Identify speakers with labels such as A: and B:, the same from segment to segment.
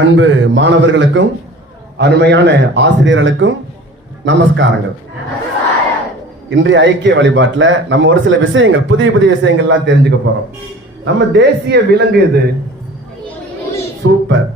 A: அன்பு மாணவர்களுக்கும் அருமையான ஆசிரியர்களுக்கும் நமஸ்காரங்கள். இன்றைய ஐக்கிய வழிபாட்டில் நம்ம ஒரு சில விஷயங்கள் புதிய புதிய விஷயங்கள்லாம் தெரிஞ்சுக்க போறோம். நம்ம தேசிய விலங்கு இது சூப்பர்.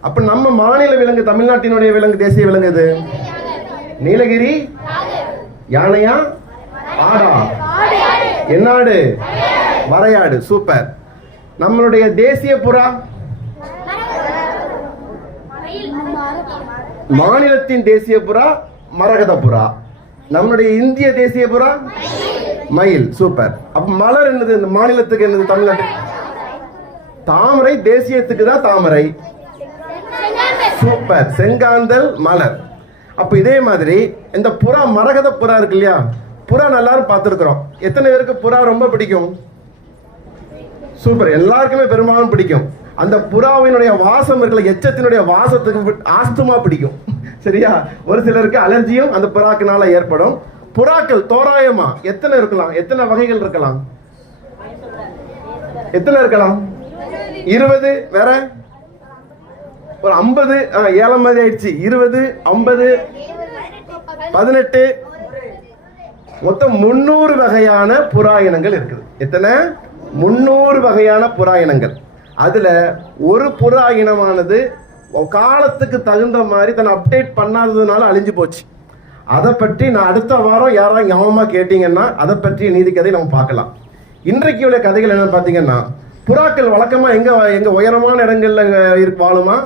A: அப்ப நம்ம மாநில விலங்கு தமிழ்நாட்டினுடைய விலங்கு தேசிய விலங்கு இது நீலகிரி யானையா? ஆடா. என்னாடு? வரையாடு சூப்பர். நம்மளுடைய தேசிய புறா? மாநிலத்தின் தேசிய புறா மரகத புறா. நம்முடைய இந்திய தேசிய புறா மயில். சூப்பர். அப்ப மலர் என்னது? இந்த மாநிலத்துக்கு என்னது? தமிழ்நாட்டு தாமரை தேசியத்துக்கு தான் தாமரை. சூப்பர். செங்காந்தல் மலர். அப்ப இதே மாதிரி இந்த புறா மரகத புறா இருக்கு இல்லையா? புறா எல்லாரும் பார்த்துருக்குறோம். எத்தனை பேருக்கு புறா ரொம்ப பிடிக்கும்? சூப்பர். எல்லாருக்குமே பெரும்பாலும் பிடிக்கும். அந்த புறாவினுடைய வாசம் இருக்கல எச்சத்தினுடைய வாசத்துக்கு ஆஸ்துமா பிடிக்கும். சரியா? ஒரு சிலருக்கு அலர்ஜியும் அந்த புறாக்கினால ஏற்படும். புறாக்கள் தோராயமா எத்தனை இருக்கலாம்? எத்தனை வகைகள் இருக்கலாம்? எத்தனை இருக்கலாம்? இருபது. வேற? ஒரு ஐம்பது. ஏழாம் மாதிரி ஆயிடுச்சு. இருபது ஐம்பது பதினெட்டு. மொத்தம் முன்னூறு வகையான புறா இனங்கள் இருக்குது. எத்தனை? முன்னூறு வகையான புறா இனங்கள். அதில் ஒரு புறா இனமானது காலத்துக்கு தகுந்த மாதிரி தன்னை அப்டேட் பண்ணாததுனால அழிஞ்சு போச்சு. அதை பற்றி நான் அடுத்த வாரம் யாராவது ஞாபகமாக கேட்டிங்கன்னா அதை பற்றிய நீதி கதை நம்ம பார்க்கலாம். இன்றைக்கு உள்ள கதைகள் என்னென்னு பார்த்தீங்கன்னா புறாக்கள் வழக்கமாக எங்கே எங்கே உயரமான இடங்களில் வாழுமா? வாழுமா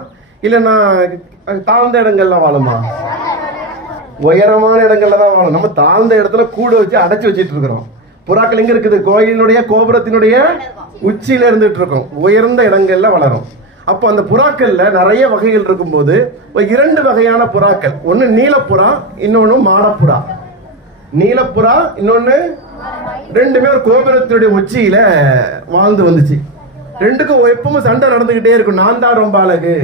A: இல்லைன்னா தாழ்ந்த இடங்கள்ல வாழுமா? உயரமான இடங்கள்ல தான் வாழும். நம்ம தாழ்ந்த இடத்துல கூடு வச்சு அடைச்சி வச்சிட்டு இருக்கிறோம். புறாக்கள் எங்க இருக்குது? கோயிலினுடைய கோபுரத்தினுடைய உச்சியில இருந்துட்டு இருக்கோம் உயர்ந்த இடங்கள்ல வளரும். அப்போ அந்த புறாக்கள்ல நிறைய வகைகள் இருக்கும்போது இரண்டு வகையான புறாக்கள். ஒன்னு நீலப்புறா இன்னொன்னு மாடப்புறா. நீலப்புறா இன்னொன்னு ரெண்டுமே ஒரு கோபுரத்தினுடைய உச்சியில வாழ்ந்து வந்துச்சு. ரெண்டுக்கும் எப்பவும் சண்டை நடந்துகிட்டே இருக்கும். நான் தான் ரொம்ப அழகு.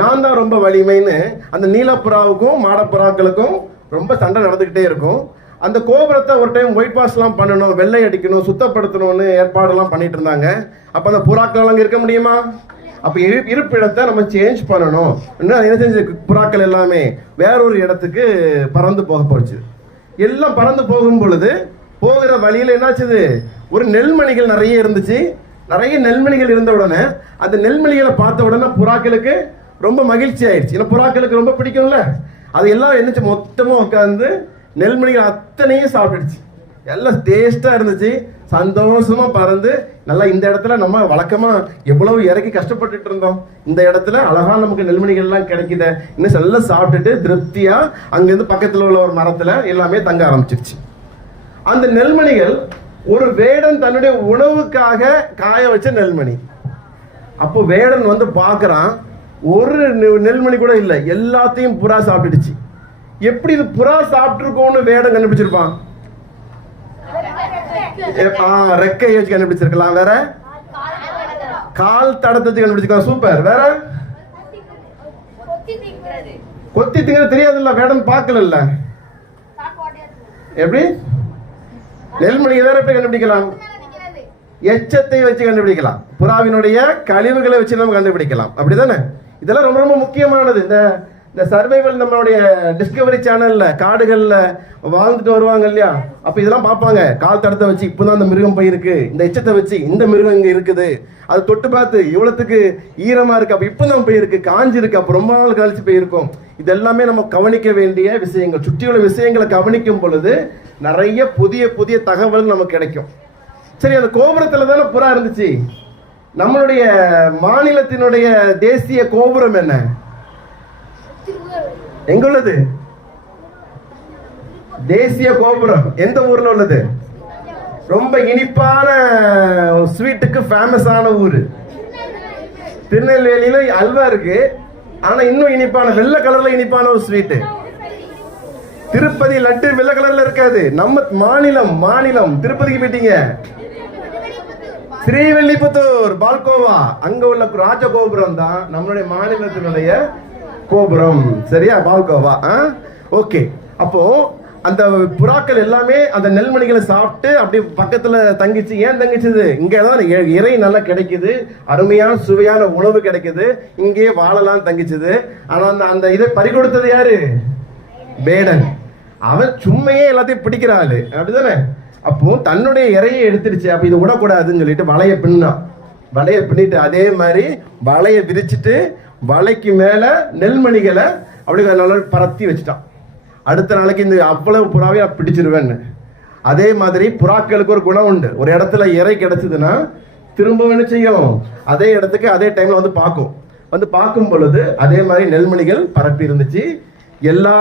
A: நான் தான் ரொம்ப வலிமைன்னு அந்த நீலப்புறாவுக்கும் மாடப்புறாக்களுக்கும் ரொம்ப சண்டை நடந்துகிட்டே இருக்கும். அந்த கோபுரத்தை ஒரு டைம் ஒயிட் வாஷ்லாம் பண்ணணும் வெள்ளை அடிக்கணும் சுத்தப்படுத்தணும்னு ஏற்பாடெல்லாம் பண்ணிட்டு இருந்தாங்க. அப்போ அந்த புறாக்கள் அங்கே இருக்க முடியுமா? அப்போ இரு- இருப்பிடத்தை நம்ம சேஞ்ச் பண்ணணும். இன்னும் என்ன செஞ்சு புறாக்கள் எல்லாமே வேறொரு இடத்துக்கு பறந்து போக போச்சு. எல்லாம் பறந்து போகும் பொழுது போகிற வழியில் என்னாச்சுது? ஒரு நெல்மணிகள் நிறைய இருந்துச்சு. நிறைய நெல்மணிகள் இருந்த உடனே அந்த நெல்மணிகளை பார்த்த உடனே புறாக்களுக்கு ரொம்ப மகிழ்ச்சி ஆயிடுச்சு. ஏன்னா புறாக்களுக்கு ரொம்ப பிடிக்கும்ல. அது எல்லாம் என்னச்சு மொத்தமாக உட்காந்து நெல்மணிகள் அத்தனையும் சாப்பிட்டுடுச்சு. எல்லாம் டேஸ்டா இருந்துச்சு. சந்தோஷமா பறந்து நல்லா இந்த இடத்துல நம்ம வழக்கமா எவ்வளவு இறக்கி கஷ்டப்பட்டுட்டு இருந்தோம். இந்த இடத்துல அழகா நமக்கு நெல்மணிகள் எல்லாம் கிடைக்குது. இன்னும் நல்லா சாப்பிட்டுட்டு திருப்தியா அங்கிருந்து பக்கத்துல உள்ள ஒரு மரத்துல எல்லாமே தங்க ஆரம்பிச்சிருச்சு. அந்த நெல்மணிகள் ஒரு வேடன் தன்னுடைய உணவுக்காக காய வச்ச நெல்மணி. அப்போ வேடன் வந்து பார்க்குறான் ஒரு நெ- நெல்மணி கூட இல்லை. எல்லாத்தையும் புறா சாப்பிட்டுடுச்சு. எப்படி இது புறா சாப்பிட்டுருக்கோன்னு வேடன் கண்டுபிடிச்சிருப்பான்? ரெக்கையை வச்சு கண்டுபிடிச்சிருக்கலாம். வேற? கால் தடத்தை வச்சு கண்டுபிடிச்சிருக்கலாம் சூப்பர். வேற? கொத்தி திங்க தெரியாதுல்ல. வேடன் பார்க்கல எப்படி? நெல்மணியை வேற எப்படி கண்டுபிடிக்கலாம்? எச்சத்தை வச்சு கண்டுபிடிக்கலாம். புறாவினுடைய கழிவுகளை வச்சு நம்ம கண்டுபிடிக்கலாம். அப்படிதானே? இதெல்லாம் ரொம்ப ரொம்ப முக்கியமானது. இந்த இந்த சர்வைவல் நம்மளுடைய டிஸ்கவரி சேனல்ல காடுகள்ல வாழ்ந்துட்டு வருவாங்க இல்லையா? அப்ப இதெல்லாம் பார்ப்பாங்க. கால் தடத்தை வச்சு இப்பதான் அந்த மிருகம் போயிருக்கு. இந்த எச்சத்தை வச்சு இந்த மிருகம் இங்க இருக்குது. அது தொட்டு பார்த்து இவ்வளவுக்கு ஈரமா இருக்கு. அப்ப இப்பதான் போயிருக்கு. காஞ்சிருக்கு. அப்ப ரொம்ப நாள் கழிச்சு போயிருக்கும். இது எல்லாமே நம்ம கவனிக்க வேண்டிய விஷயங்கள். சுற்றியுள்ள விஷயங்களை கவனிக்கும் பொழுது நிறைய புதிய புதிய தகவல் நமக்கு கிடைக்கும். சரி அந்த கோபுரத்துல தானே புறா இருந்துச்சு? நம்மளுடைய மாநிலத்தினுடைய தேசிய கோபுரம் என்ன? எங்க உள்ளது தேசிய கோபுரம். எந்த ஊர்ல உள்ளது? ரொம்ப இனிப்பான ஸ்வீட்டுக்கு ஃபேமஸான ஊர். திருநெல்வேலியில அல்வா இருக்கு. ஆனா இன்னும் இனிப்பான வெள்ளை கலர்ல இனிப்பான ஒரு ஸ்வீட்டு திருப்பதி லட்டு வெள்ளை கலர்ல இருக்காது. நம்ம மாநிலம் மாநிலம். திருப்பதிக்கு போயிட்டீங்க. ஸ்ரீவில்லிபுத்தூர் பால்கோவா. அங்க உள்ள ராஜகோபுரம் தான் நம்மளுடைய மாநிலத்தினுடைய கோபுரம். சரியா பால்கோவா? ஓகே. அப்போ அந்த புறாக்கள் எல்லாமே அந்த நெல்மணிகளை சாப்பிட்டு அப்படி பக்கத்துல தங்கிச்சு. ஏன் தங்கிச்சது? இங்கே தான் இறை நல்லா கிடைக்குது. அருமையான சுவையான உணவு கிடைக்குது. இங்கேயே வாழலாம் தங்கிச்சது. ஆனா அந்த அந்த இதை பறிகொடுத்தது யாரு? வேடன் அவன் சும்மையே எல்லாத்தையும் பிடிக்கிறாள் அப்படிதானே? அப்போ தன்னுடைய இறையை எடுத்துடுச்சு அப்ப இது விடக்கூடாதுன்னு சொல்லிட்டு வலையை பின்னான். வலையை பின்னிட்டு அதே மாதிரி வலையை விரிச்சிட்டு வலைக்கு மேல நெல்மணிகளை அப்படி நல்லா பரத்தி வச்சுட்டான். அடுத்த நாளைக்கு இந்த அவ்வளவு புறாவை பிடிச்சிருவேன்னு. அதே மாதிரி புறாக்களுக்கு ஒரு குணம் உண்டு. ஒரு இடத்துல இறை கிடைச்சதுன்னா திரும்ப என்ன செய்யும்? அதே இடத்துக்கு அதே டைம்ல வந்து பார்க்கும். வந்து பார்க்கும் பொழுது அதே மாதிரி நெல்மணிகள் பரப்பி இருந்துச்சு. எல்லா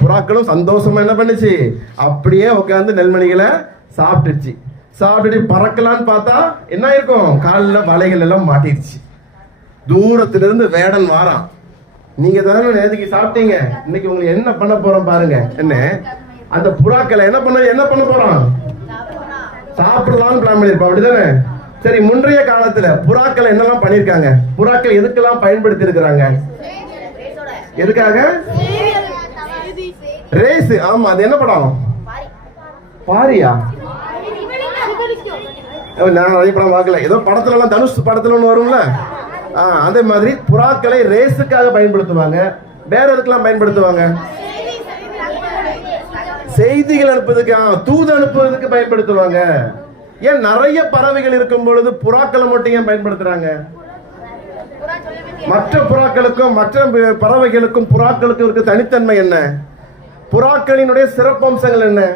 A: புறாக்களும் சந்தோஷமா என்ன பண்ணுச்சு? அப்படியே உட்காந்து நெல்மணிகளை சாப்பிட்டுச்சு சாப்பிட்டுட்டு பறக்கலான்னு பார்த்தா என்ன இருக்கும் காலில் வலைகள் எல்லாம் மாட்டிருச்சு. தூரத்துல இருந்து வேடன் வாரான். நீங்க தானே நேற்றுக்கு சாப்பிட்டீங்க. இன்னைக்கு உங்களுக்கு என்ன பண்ண போறோம் பாருங்க. என்ன? அந்த புறாக்களை என்ன பண்ண என்ன பண்ண போறோம் சாப்பிடலாம்னு பிளான் பண்ணிருப்போம் அப்படிதானே? சரி முன்றைய காலத்துல புறாக்களை என்னெல்லாம் பண்ணிருக்காங்க புறாக்கள் எதுக்கெல்லாம் பயன்படுத்தி இருக்கிறாங்க எதுக்காக? ரேஸ். ஆமா அது என்ன படம்? பாரியா? நான் நிறைய படம் பார்க்கல. ஏதோ படத்துல எல்லாம் தனுஷ் படத்துல ஒன்று வரும்ல? அதே மாதிரி புறாக்களை ரேஸுக்காக பயன்படுத்துவாங்க. வேற எதுக்கெல்லாம் பயன்படுத்துவாங்க? செய்திகள் அனுப்புறதுக்கு ஆ, தூது அனுப்புவதற்கு பயன்படுத்துவாங்க. ஏன் நிறைய பறவைகள் இருக்கும் பொழுது புறாக்களை மட்டும் ஏன் பயன்படுத்துறாங்க? மற்ற புறாக்களுக்கும் மற்ற பறவைகளுக்கும் புறாக்களுக்கும் இருக்க தனித்தன்மை என்ன? புறாக்களினுடைய சிறப்பம்சங்கள் என்ன?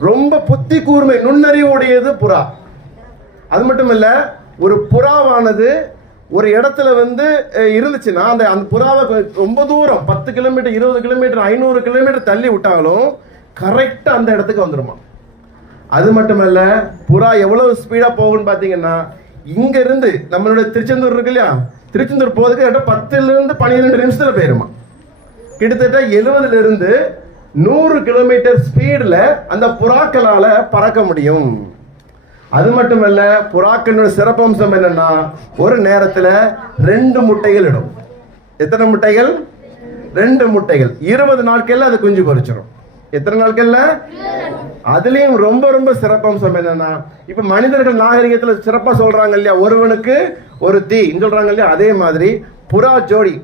A: ரொம்ப புத்தி கூர்மை நுண்ணறிவுடையது புறா. அது மட்டும் இல்லை ஒரு புறாவானது ஒரு இடத்துல வந்து இருந்துச்சுன்னா அந்த அந்த புறாவை ரொம்ப தூரம் பத்து கிலோமீட்டர் இருபது கிலோமீட்டர் ஐநூறு கிலோமீட்டர் தள்ளி விட்டாலும் கரெக்டாக அந்த இடத்துக்கு வந்துடுமா அது மட்டுமல்ல புறா எவ்வளவு ஸ்பீடாக போகும்னு பார்த்தீங்கன்னா இங்கேருந்து நம்மளுடைய திருச்செந்தூர் இருக்கு இல்லையா? திருச்செந்தூர் போகிறதுக்கு கரெக்டா பத்துலேருந்து பன்னிரெண்டு நிமிஷத்தில் போயிருமா? கிட்டத்தட்ட எழுபதுலேருந்து நூறு கிலோமீட்டர் ஸ்பீடில் அந்த புறாக்களால் பறக்க முடியும். அது மட்டுமல்ல புறாக்களோட சிறப்பம்சம் என்னன்னா ஒரு நேரத்தில் ரெண்டு முட்டைகள் இடும். எத்தனை முட்டைகள்? ரெண்டு முட்டைகள். இருபது நாட்கள்ல அது குஞ்சு பொரிச்சிடும் எத்தனை நாட்கள்ல? அதுலயும் ரொம்ப ரொம்ப சிறப்பம்சம் என்னன்னா இப்ப மனிதர்கள் நாகரிகத்துல சிறப்பா சொல்றாங்க இல்லையா ஒருவனுக்கு ஒரு தீ. சொல்றாங்க இல்லையா அதே மாதிரி புறா ஜோடி.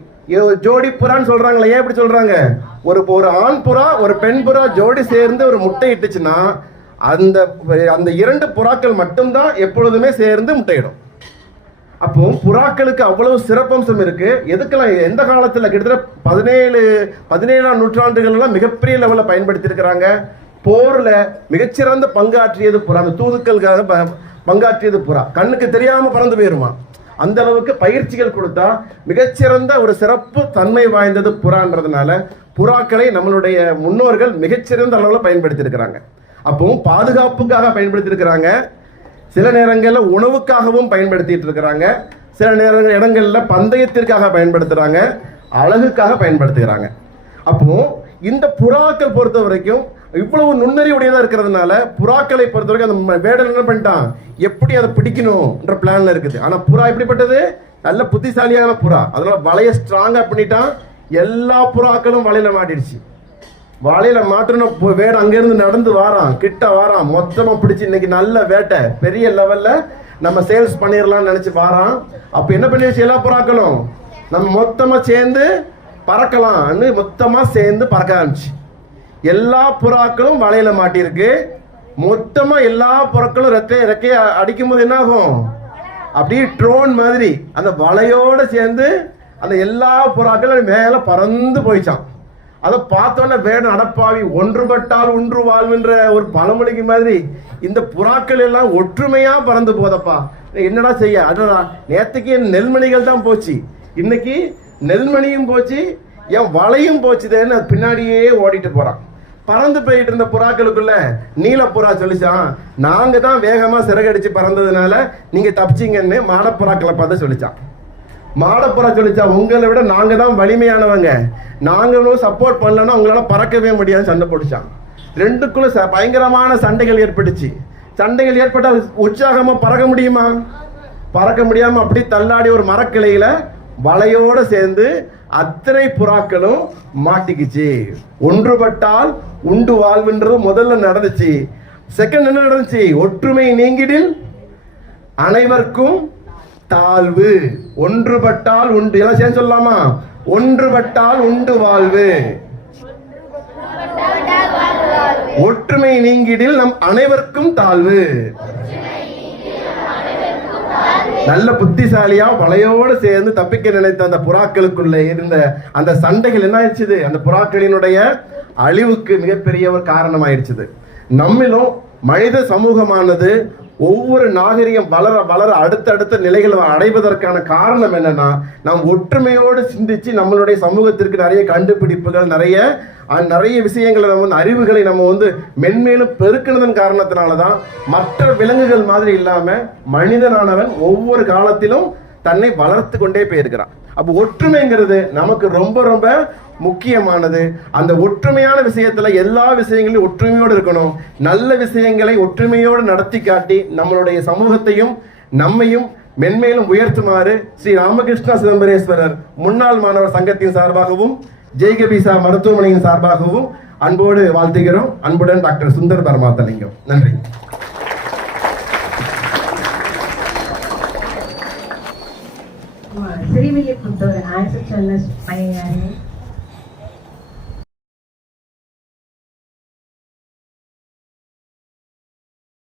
A: ஜோடி புறான்னு சொல்றாங்களே ஏன் இப்படி சொல்றாங்க? ஒரு ஒரு ஆண் புறா ஒரு பெண் புறா ஜோடி சேர்ந்து ஒரு முட்டை இட்டுச்சுன்னா அந்த அந்த இரண்டு புறாக்கள் மட்டும்தான் எப்பொழுதுமே சேர்ந்து முட்டையிடும். அப்போ புறாக்களுக்கு அவ்வளவு சிறப்பம்சம் இருக்கு. எதுக்கெல்லாம் எந்த காலத்தில் கிட்டத்தட்ட பதினேழு பதினேழாம் நூற்றாண்டுகள்லாம் மிகப்பெரிய லெவலில் பயன்படுத்தியிருக்கிறாங்க? போரில் மிகச்சிறந்த பங்காற்றியது புறா அந்த தூதுக்களுக்காக ப- பங்காற்றியது புறா. கண்ணுக்கு தெரியாமல் பறந்து போயிருமா? அந்த அளவுக்கு பயிற்சிகள் கொடுத்தா மிகச்சிறந்த ஒரு சிறப்பு தன்மை வாய்ந்தது புறான்றதுனால புறாக்களை நம்மளுடைய முன்னோர்கள் மிகச்சிறந்த அளவில் பயன்படுத்தியிருக்கிறாங்க. அப்போ பாதுகாப்புக்காக பயன்படுத்தி இருக்கிறாங்க சில நேரங்களில் உணவுக்காகவும் பயன்படுத்திட்டு இருக்கிறாங்க சில நேரங்கள் இடங்களில் பந்தயத்திற்காக பயன்படுத்துகிறாங்க அழகுக்காக பயன்படுத்துகிறாங்க. அப்போ இந்த புறாக்கள் பொறுத்த வரைக்கும் இவ்வளவு நுண்ணறிவுடையதாக இருக்கிறதுனால புறாக்களை பொறுத்த வரைக்கும் அந்த வேடல் என்ன பண்ணிட்டான்? எப்படி அதை பிடிக்கணும்ன்ற பிளான்ல இருக்குது. ஆனால் புறா எப்படிப்பட்டது? நல்ல புத்திசாலியான புறா. அதனால வலைய ஸ்ட்ராங்காக பண்ணிட்டான் எல்லா புறாக்களும் வலையில மாட்டிடுச்சு. வலையில மாட்டணும் வேட அங்கிருந்து நடந்து வாரான் கிட்ட வாரான். மொத்தமா பிடிச்சி இன்னைக்கு நல்ல வேட்டை. பெரிய லெவல்ல நம்ம சேல்ஸ் பண்ணிடலாம்னு நினைச்சு வாரான். அப்ப என்ன பண்ணிடுச்சு எல்லா புறாக்களும் நம்ம மொத்தமா சேர்ந்து பறக்கலாம்னு மொத்தமா சேர்ந்து பறக்க ஆரம்பிச்சு. எல்லா புறாக்களும் வலையில மாட்டியிருக்கு. மொத்தமா எல்லா புறாக்களும் ரெக்கை ரெக்கைய அடிக்கும் போது என்ன ஆகும் அப்படியே ட்ரோன் மாதிரி அந்த வலையோட சேர்ந்து அந்த எல்லா புறாக்களும் மேல பறந்து போயிச்சான் அதை பார்த்தோன்னே வேணும் அடப்பாவி ஒன்றுபட்டால் ஒன்று வாழ்வுன்ற ஒரு பழமொழிக்கு மாதிரி. இந்த புறாக்கள் எல்லாம் ஒற்றுமையா பறந்து போதப்பா. என்னடா செய்ய? அடடா நேத்துக்கு என் நெல்மணிகள் தான் போச்சு. இன்னைக்கு நெல்மணியும் போச்சு என் வலையும் போச்சுதேன்னு அது பின்னாடியே ஓடிட்டு போறான். பறந்து போயிட்டு இருந்த புறாக்களுக்குள்ள நீல புறா சொல்லிச்சான் நாங்க தான் வேகமா சிறகடிச்சு பறந்ததுனால நீங்க தப்பிச்சீங்கன்னு மாடப்புறாக்களை பார்த்து சொல்லிச்சான். மாடப்புறா சொல்லிச்சா உங்களை விட நாங்க தான் வலிமையானவங்க. நாங்களும் சப்போர்ட் பண்ணலன்னா உங்களால பறக்கவே முடியாது சண்டை போட்டுச்சான் ரெண்டுக்குள்ள ச- பயங்கரமான சண்டைகள் ஏற்பட்டுச்சு. சண்டைகள் ஏற்பட்டால் உற்சாகமா பறக்க முடியுமா? பறக்க முடியாம அப்படி தள்ளாடி ஒரு மரக்கிளையில வலையோட சேர்ந்து அத்தனை புறாக்களும் மாட்டிக்குச்சு. ஒன்றுபட்டால் உண்டு வாழ்வுன்றது முதல்ல நடந்துச்சு. செகண்ட் என்ன நடந்துச்சு? ஒற்றுமை நீங்கிடில் அனைவருக்கும் தாழ்வு. ஒன்றுபட்டால் உண்டு. எல்லாம் சேர்ந்து சொல்லலாமா? ஒன்றுபட்டால் உண்டு வாழ்வு. ஒற்றுமை நீங்கிடில் நம் அனைவருக்கும் தாழ்வு. நல்ல புத்திசாலியா வலையோடு சேர்ந்து தப்பிக்க நினைத்த அந்த புறாக்களுக்குள்ள இருந்த அந்த சண்டைகள் என்ன ஆயிடுச்சுது அந்த புறாக்களினுடைய அழிவுக்கு மிகப்பெரிய ஒரு காரணமாயிடுச்சுது. நம்மிலும் மனித சமூகமானது ஒவ்வொரு நாகரிகம் வளர வளர அடுத்தடுத்த நிலைகளை அடைவதற்கான காரணம் என்னன்னா நாம் ஒற்றுமையோடு சிந்திச்சு நம்மளுடைய சமூகத்திற்கு நிறைய கண்டுபிடிப்புகள் நிறைய நிறைய விஷயங்களை நம்ம வந்து அறிவுகளை நம்ம வந்து மென்மேலும் பெருக்கினதன் காரணத்தினால தான் மற்ற விலங்குகள் மாதிரி இல்லாமல் மனிதனானவன் ஒவ்வொரு காலத்திலும் தன்னை வளர்த்து கொண்டே போயிருக்கிறான். அப்போ ஒற்றுமைங்கிறது நமக்கு ரொம்ப ரொம்ப முக்கியமானது. அந்த ஒற்றுமையான விஷயத்துல எல்லா விஷயங்களையும் ஒற்றுமையோடு இருக்கணும். நல்ல விஷயங்களை ஒற்றுமையோடு நடத்தி காட்டி நம்மளுடைய சமூகத்தையும் நம்மையும் மென்மேலும் உயர்த்துமாறு ஸ்ரீ ராமகிருஷ்ணா சிதம்பரேஸ்வரர் முன்னாள் மாணவர் சங்கத்தின் சார்பாகவும் ஜெய்கபிசா மருத்துவமனையின் சார்பாகவும் அன்போடு வாழ்த்துகிறோம். அன்புடன் டாக்டர் சுந்தர் பரமாத்தலிங்கம். நன்றி.
B: சிறிவில்லிபுத்தூர் ஆன்சர் சொன்ன பையன்